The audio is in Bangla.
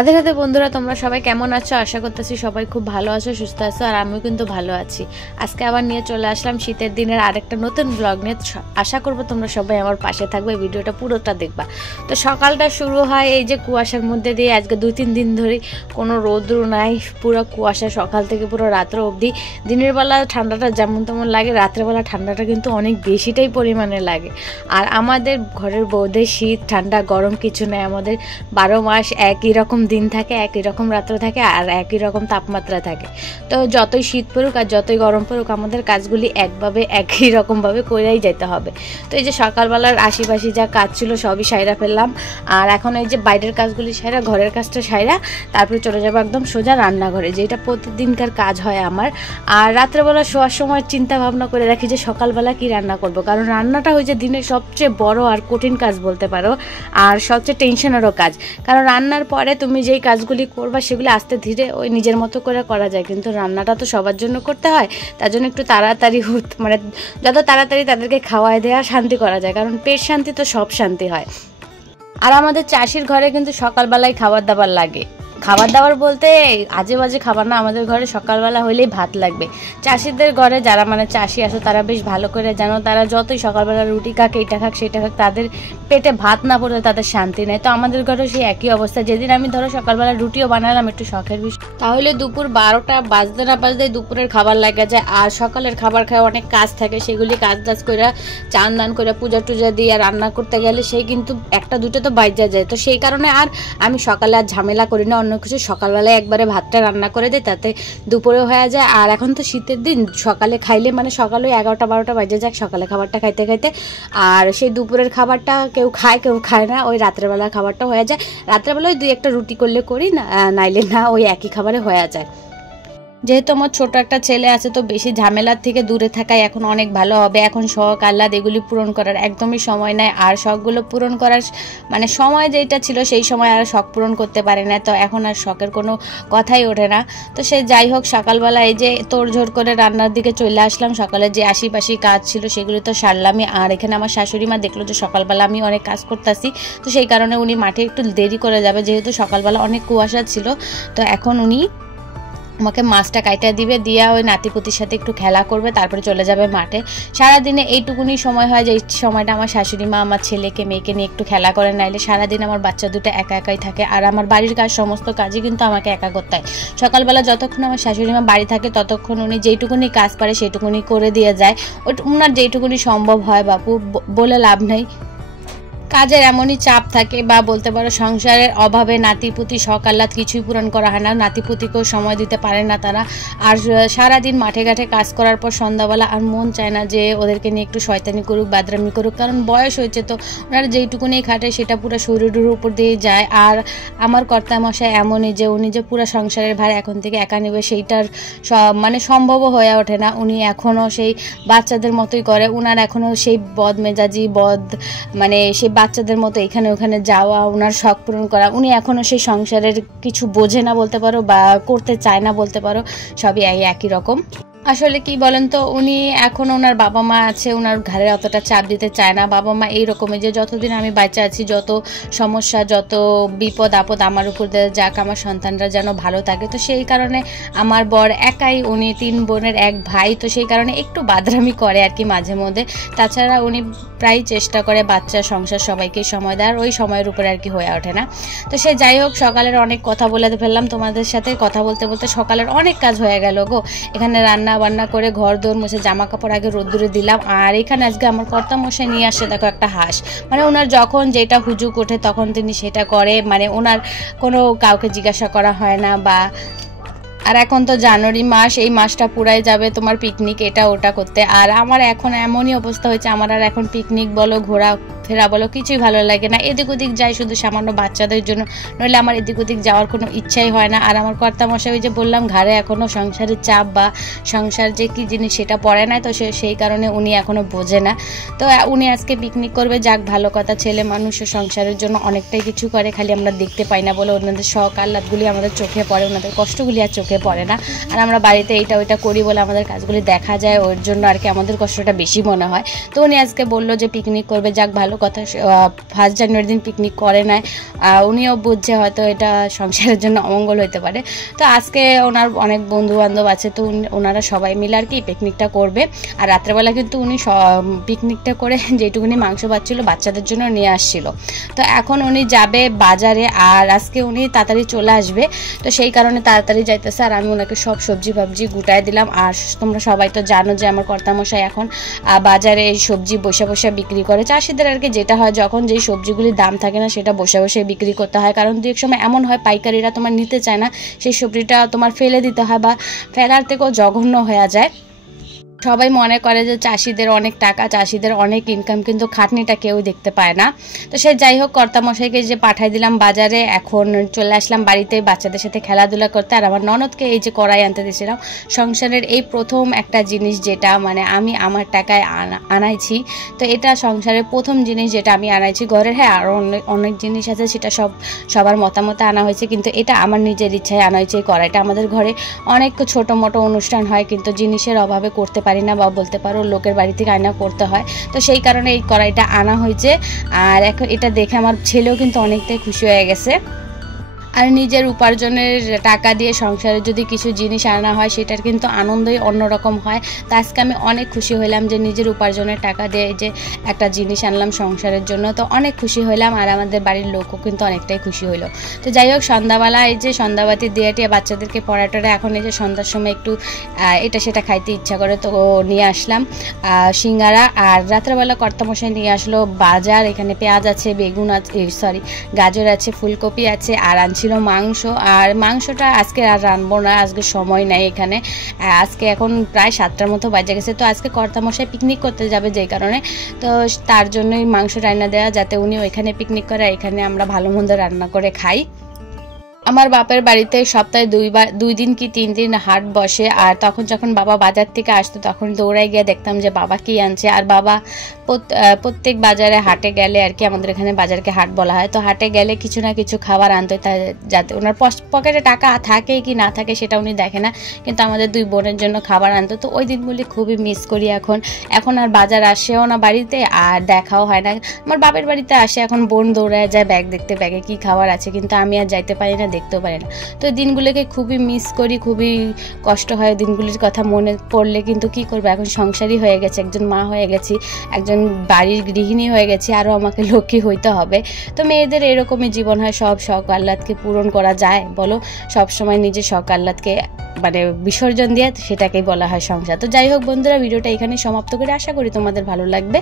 রাধে রাধে বন্ধুরা, তোমরা সবাই কেমন আছো? আশা করতেছি সবাই খুব ভালো আছো, সুস্থ আছো, আর আমিও কিন্তু ভালো আছি। আজকে আবার নিয়ে চলে আসলাম শীতের দিনের আরেকটা নতুন ব্লগ নিয়ে। আশা করবো তোমরা সবাই আমার পাশে থাকবে, ভিডিওটা পুরোটা দেখবা। তো সকালটা শুরু হয় এই যে কুয়াশার মধ্যে দিয়ে। আজকে 2-3 দিন ধরে কোনো রৌদ্র নাই, পুরো কুয়াশা সকাল থেকে পুরো রাত্র অবধি। দিনের বেলা ঠান্ডাটা যেমন তেমন লাগে, রাত্রেবেলা ঠান্ডাটা কিন্তু অনেক বেশিটাই পরিমাণে লাগে। আর আমাদের ঘরের বউদের শীত ঠান্ডা গরম কিছু নেই, আমাদের 12 মাস একই রকম দিন থাকে, একই রকম রাত্র থাকে, আর একই রকম তাপমাত্রা থাকে। তো যতই শীত পড়ুক আর যতই গরম পড়ুক, আমাদের কাজগুলি একই রকমভাবে করেই যেতে হবে। তো এই যে সকালবেলার আশিপাশি যা কাজ ছিল সবই সাইরা ফেললাম। আর এখন এই যে বাইরের কাজগুলি সাইরা, ঘরের কাজটা সাইরা তারপরে চলে যাবো একদম সোজা রান্নাঘরে, যেটা প্রতিদিনকার কাজ হয় আমার। আর রাত্রেবেলা শোয়ার সময় চিন্তা ভাবনা করে রাখি যে সকালবেলা কি রান্না করব, কারণ রান্নাটা হয়েছে দিনের সবচেয়ে বড় আর কঠিন কাজ বলতে পারো, আর সবচেয়ে টেনশনেরও কাজ। কারণ রান্নার পরে তুমি যেই কাজগুলি করবা সেগুলি আস্তে ধীরে ওই নিজের মতো করে করা যায়, কিন্তু রান্নাটা তো সবার জন্য করতে হয়। তার জন্য একটু তাড়াতাড়ি মানে যত তাড়াতাড়ি তাদেরকে খাওয়ায় দেওয়া শান্তি করা যায়, কারণ পেট শান্তি তো সব শান্তি হয়। আর আমাদের চাষির ঘরে কিন্তু সকালবেলায় খাবার দাবার লাগে। খাবার দাবার বলতে আজে বাজে খাবার না, আমাদের ঘরে সকালবেলা হইলেই ভাত লাগবে। চাষিদের ঘরে যারা মানে চাষি আসো তারা বেশ ভালো করে জানো, তারা যতই সকালবেলা রুটি খাক, এইটা খাক সেটা খাক, তাদের পেটে ভাত না পড়লে তাদের শান্তি নেই। তো আমাদের ঘরেও সেই একই অবস্থা। যেদিন আমি ধরো সকালবেলা রুটিও বানালাম একটু শখের বিষয়, তাহলে দুপুর 12টা বাজতে না বাজতে দুপুরের খাবার লাগা যায়। আর সকালের খাবার খায় অনেক কাজ থাকে, সেগুলি কাজ করে চান দান করে পূজা টুজা দিয়ে রান্না করতে গেলে সেই কিন্তু 1টা 2টা তো বাইজা যায়। তো সেই কারণে আর আমি সকালে আর ঝামেলা করি না অন্য কিছু, সকালবেলায় একবারে ভাতটা রান্না করে দেয়, তাতে দুপুরেও হয়ে যায়। আর এখন তো শীতের দিন, সকালে খাইলে মানে সকালে 11টা 12টা বাজে যাক সকালে খাবারটা খাইতে খাইতে। আর সেই দুপুরের খাবারটা কেউ খায় কেউ খায় না, ওই রাত্রেবেলার খাবারটা হয়ে যায়। রাত্রেবেলায় 2-1টা রুটি করলে করি, না নাইলে না, ওই একই খাবারে হয়ে যায়। যেহেতু আমার ছোট একটা ছেলে আছে, তো বেশি ঝামেলার থেকে দূরে থাকাই এখন অনেক ভালো হবে। এখন শখ আহ্লাদ এগুলি পূরণ করার একদমই সময় নাই, আর শখগুলো পূরণ করার মানে সময় যেটা ছিল সেই সময় আর শখ পূরণ করতে পারে না, তো এখন আর শখের কোনো কথাই ওঠে না। তো সে যাই হোক, সকালবেলা এই যে তোড়ঝোড় করে রান্নার দিকে চলে আসলাম। সকালে যে আশিপাশি কাজ ছিল সেগুলো তো সারলামই। আর এখানে আমার শাশুড়ি মা দেখলো যে সকালবেলা আমি অনেক কাজ করতেছি, তো সেই কারণে উনি মাঠে একটু দেরি করে যাবে, যেহেতু সকালবেলা অনেক কুয়াশা ছিল। তো এখন উনি আমাকে মাছটা কাইটা দিবে, দিয়া ওই নাতিপুতির সাথে একটু খেলা করবে, তারপরে চলে যাবে মাঠে। সারাদিনে এইটুকুনি সময় হয় যে এই সময়টা আমার শাশুড়ি মা আমার ছেলেকে মেয়েকে নিয়ে একটু খেলা করে, নাইলে সারাদিন আমার বাচ্চা দুটো একা একাই থাকে। আর আমার বাড়ির কাজ সমস্ত কাজই কিন্তু আমাকে একা করতে হয়। সকালবেলা যতক্ষণ আমার শাশুড়ি মা বাড়ি থাকে ততক্ষণ উনি যেইটুকুনি কাজ পারে সেইটুকুনি করে দিয়ে যায়, ওনার যেইটুকুনি সম্ভব হয়। বাপু বলে লাভ নেই, কাজের এমনই চাপ থাকে, বা বলতে পারো সংসারের অভাবে নাতিপুতি শখ আহ্লাদ কিছুই পূরণ করা হয় না, নাতিপুতিকেও সময় দিতে পারে না তারা। আর সারাদিন মাঠে ঘাটে কাজ করার পর সন্ধ্যাবেলা আর মন চায় না যে ওদেরকে নিয়ে একটু শয়তানি করুক, বাদরামি করুক, কারণ বয়স হয়েছে। তো ওনারা যেইটুকুনি খাটে সেটা পুরো শরীরের উপর দিয়ে যায়। আর আমার কর্তামশাই এমনই যে উনি যে পুরো সংসারের ভার এখন থেকে একা নেবে সেইটার মানে সম্ভবও হয়ে ওঠে না। উনি এখনও সেই বাচ্চাদের মতোই করে, উনার এখনও সেই বদমেজাজি মানে সেই বাচ্চাদের মতো এখানে ওখানে যাওয়া, ওনার শখ পূরণ করা। উনি এখনও সেই সংসারের কিছু বোঝে না বলতে পারো, বা করতে চায় না বলতে পারো, সবই একই রকম। আসলে কি বলেন তো, উনি এখন ওনার বাবা মা আছে, ওনার ঘরে অতটা চাপ দিতে চায় না। বাবা মা এইরকমই যে যতদিন আমি বাচ্চা আছি, যত সমস্যা যত বিপদ আপদ আমার উপর দিয়ে যাক, আমার সন্তানরা যেন ভালো থাকে। তো সেই কারণে আমার বর একাই, উনি 3 বোনের 1 ভাই, তো সেই কারণে একটু বাদরামি করে আর কি মাঝে মধ্যে। তাছাড়া উনি প্রায় চেষ্টা করে বাচ্চা সংসার সবাইকে সময় দেওয়ার, ওই সময়ের উপরে আর কি হয়ে ওঠে না। তো সে যাই হোক, সকালের অনেক কথা বলে ফেললাম তোমাদের সাথে। কথা বলতে বলতে সকালের অনেক কাজ হয়ে গেল গো। এখানে বান্না করে ঘর দৌড় মুছে জামা কাপড় আগে রোদ্দুরে দিলাম। আর এখানে আজকে আমার কর্তামশাই নিয়ে আসে দেখো একটা হাঁস। মানে ওনার যখন যেটা হুজুক ওঠে তখন তিনি সেটা করে, মানে ওনার কোনো কাউকে জিজ্ঞাসা করা হয় না। বা আর এখন তো জানুয়ারি মাস, এই মাসটা পুরাই যাবে তোমার পিকনিক এটা ওটা করতে। আর আমার এখন এমনই অবস্থা হয়েছে, আমার আর এখন পিকনিক বলো ঘোরা ফেরা বলো কিছুই ভালো লাগে না। এদিক ওদিক যাই শুধু সামান্য বাচ্চাদের জন্য, নইলে আমার এদিক ওদিক যাওয়ার কোনো ইচ্ছাই হয় না। আর আমার কর্তামশাই ওই যে বললাম ঘাড়ে এখনও সংসারের চাপ বা সংসার যে কী জিনিস সেটা পড়ে না, তো সেই কারণে উনি এখনও বোঝে না। তো উনি আজকে পিকনিক করবে, যাক ভালো কথা। ছেলে মানুষ সংসারের জন্য অনেকটাই কিছু করে, খালি আমরা দেখতে পাই না বলে। ওনাদের শখ আহ্লাদগুলি আমাদের চোখে পড়ে, ওনাদের কষ্টগুলি আর চোখে পড়ে না। আর আমরা বাড়িতে এইটা ওইটা করি বলে আমাদের কাজগুলি দেখা যায়, ওর জন্য আর কি আমাদের কষ্টটা বেশি মনে হয়। তো উনি আজকে বললো যে পিকনিক করবে, যাক ভালো কথা, 1 জানুয়ারি দিন পিকনিক করে নাই, উনিও বুঝছে হয়তো এটা সংসারের জন্য অমঙ্গল হতে পারে। তো আজকে ওনার অনেক বন্ধু বান্ধব আছে, তো ওনারা সবাই মিলে আর কি পিকনিকটা করবে। আর রাত্রেবেলা কিন্তু উনি পিকনিকটা করে যেটুকুনি মাংস পাচ্ছিল বাচ্চাদের জন্য নিয়ে আসছিল। তো এখন উনি যাবে বাজারে, আর আজকে উনি তাড়াতাড়ি চলে আসবে, তো সেই কারণে তাড়াতাড়ি যাইতেছে। আর আমি ওনাকে সব সবজি ভাবজি গুটাই দিলাম। আর তোমরা সবাই তো জানো যে আমার কর্তামশাই এখন বাজারে এই সবজি বসে বসে বিক্রি করে। চাষিদের আর কি যেটা হয়, যখন যেই সবজিগুলির দাম থাকে না সেটা বসে বসে বিক্রি করতে হয়, কারণ দু এক সময় এমন হয় পাইকারিরা তোমার নিতে চায় না, সেই সবজিটা তোমার ফেলে দিতে হয় বা ফেলার থেকেও জঘন্য হয়ে যায়। সবাই মনে করে যে চাষিদের অনেক টাকা, চাষিদের অনেক ইনকাম, কিন্তু খাটনিটা কেউ দেখতে পায় না। তো সে যাই হোক, কর্তামশাইকে যে পাঠাই দিলাম বাজারে, এখন চলে আসলাম বাড়িতে বাচ্চাদের সাথে খেলাধুলা করতে। আর আমার ননদকে এই যে কড়াই আনতে দিয়েছিলাম, সংসারের এই প্রথম একটা জিনিস যেটা মানে আমি আমার টাকায় আনাইছি। তো এটা সংসারের প্রথম জিনিস যেটা আমি আনাইছি ঘরের। হ্যাঁ, আরও অনেক জিনিস আছে, সেটা সবার মতামতে আনা হয়েছে, কিন্তু এটা আমার নিজের ইচ্ছায় আনা হয়েছে এই কড়াইটা। আমাদের ঘরে অনেক ছোটো মোটো অনুষ্ঠান হয়, কিন্তু জিনিসের অভাবে করতে পারি না, বা বলতে পারো লোকের বাড়ি থেকে আয়না করতে হয়। তো সেই কারণে এই কড়াইটা আনা হয়েছে। আর এখন এটা দেখে আমার ছেলেও কিন্তু অনেকটাই খুশি হয়ে গেছে। আর নিজের উপার্জনের টাকা দিয়ে সংসারে যদি কিছু জিনিস আনা হয় সেটার কিন্তু আনন্দই অন্যরকম হয়। তো আজকে আমি অনেক খুশি হইলাম যে নিজের উপার্জনের টাকা দিয়ে যে একটা জিনিস আনলাম সংসারের জন্য, তো অনেক খুশি হইলাম। আর আমাদের বাড়ির লোকও কিন্তু অনেকটাই খুশি হইলো। তো যাই হোক, সন্ধ্যাবেলা এই যে সন্ধ্যাবাতি দিয়ে টিয়ে বাচ্চাদেরকে পড়াটোরা, এখন এই যে সন্ধ্যার সময় একটু এটা সেটা খাইতে ইচ্ছা করে, তো নিয়ে আসলাম সিঙ্গারা। আর রাত্রেবেলা কর্তামশাই নিয়ে আসলো বাজার, এখানে পেঁয়াজ আছে, বেগুন আছে, গাজর আছে, ফুলকপি আছে, আর ছিল মাংস। আর মাংসটা আজকে আর রানবো না, আজকে সময় নাই এখানে। আজকে এখন প্রায় 7টার মতো বাজে গেছে। তো আজকে কর্তামশাই পিকনিক করতে যাবে যেই কারণে, তো তার জন্যই মাংস রান্না দেওয়া, যাতে উনি ওইখানে পিকনিক করে, এখানে আমরা ভালো মন্দ রান্না করে খাই। আমার বাপের বাড়িতে সপ্তাহে 2 দিন কি 3 দিন হাট বসে। আর তখন যখন বাবা বাজার থেকে আসতো তখন দৌড়াই গিয়ে দেখতাম যে বাবা কি আনছে। আর বাবা প্রত্যেক বাজারে হাটে গেলে আর কি, আমাদের এখানে বাজারকে হাট বলা হয়, তো হাটে গেলে কিছু না কিছু খাবার আনতো, যাতে ওনার পকেটে টাকা থাকে কি না থাকে সেটা উনি দেখে না, কিন্তু আমাদের 2 বোনের জন্য খাবার আনতো। তো ওই দিনগুলি খুবই মিস করি। এখন আর বাজার আসেও না বাড়িতে, আর দেখাও হয় না। আমার বাপের বাড়িতে আসে, এখন বোন দৌড়ায় যায় ব্যাগ দেখতে, ব্যাগে কি খাবার আছে, কিন্তু আমি আর যাইতে পারি না, দেখতেও পারে না। তো দিনগুলোকে খুবই মিস করি, খুবই কষ্ট হয় দিনগুলির কথা মনে পড়লে। কিন্তু কি করবো, এখন সংসারই হয়ে গেছে, একজন মা হয়ে গেছি, একজন বাড়ির গৃহিণী হয়ে গেছি, আরও আমাকে লক্ষ্মী হইতে হবে। তো মেয়েদের এরকমই জীবন হয়, সব শখ আহ্লাদকে পূরণ করা যায় বলো? সব সময় নিজের শখ আহ্লাদকে মানে বিসর্জন দিয়ে সেটাকেই বলা হয় সংসার। তো যাই হোক বন্ধুরা, ভিডিওটা এখানে সমাপ্ত করে, আশা করি তোমাদের ভালো লাগবে।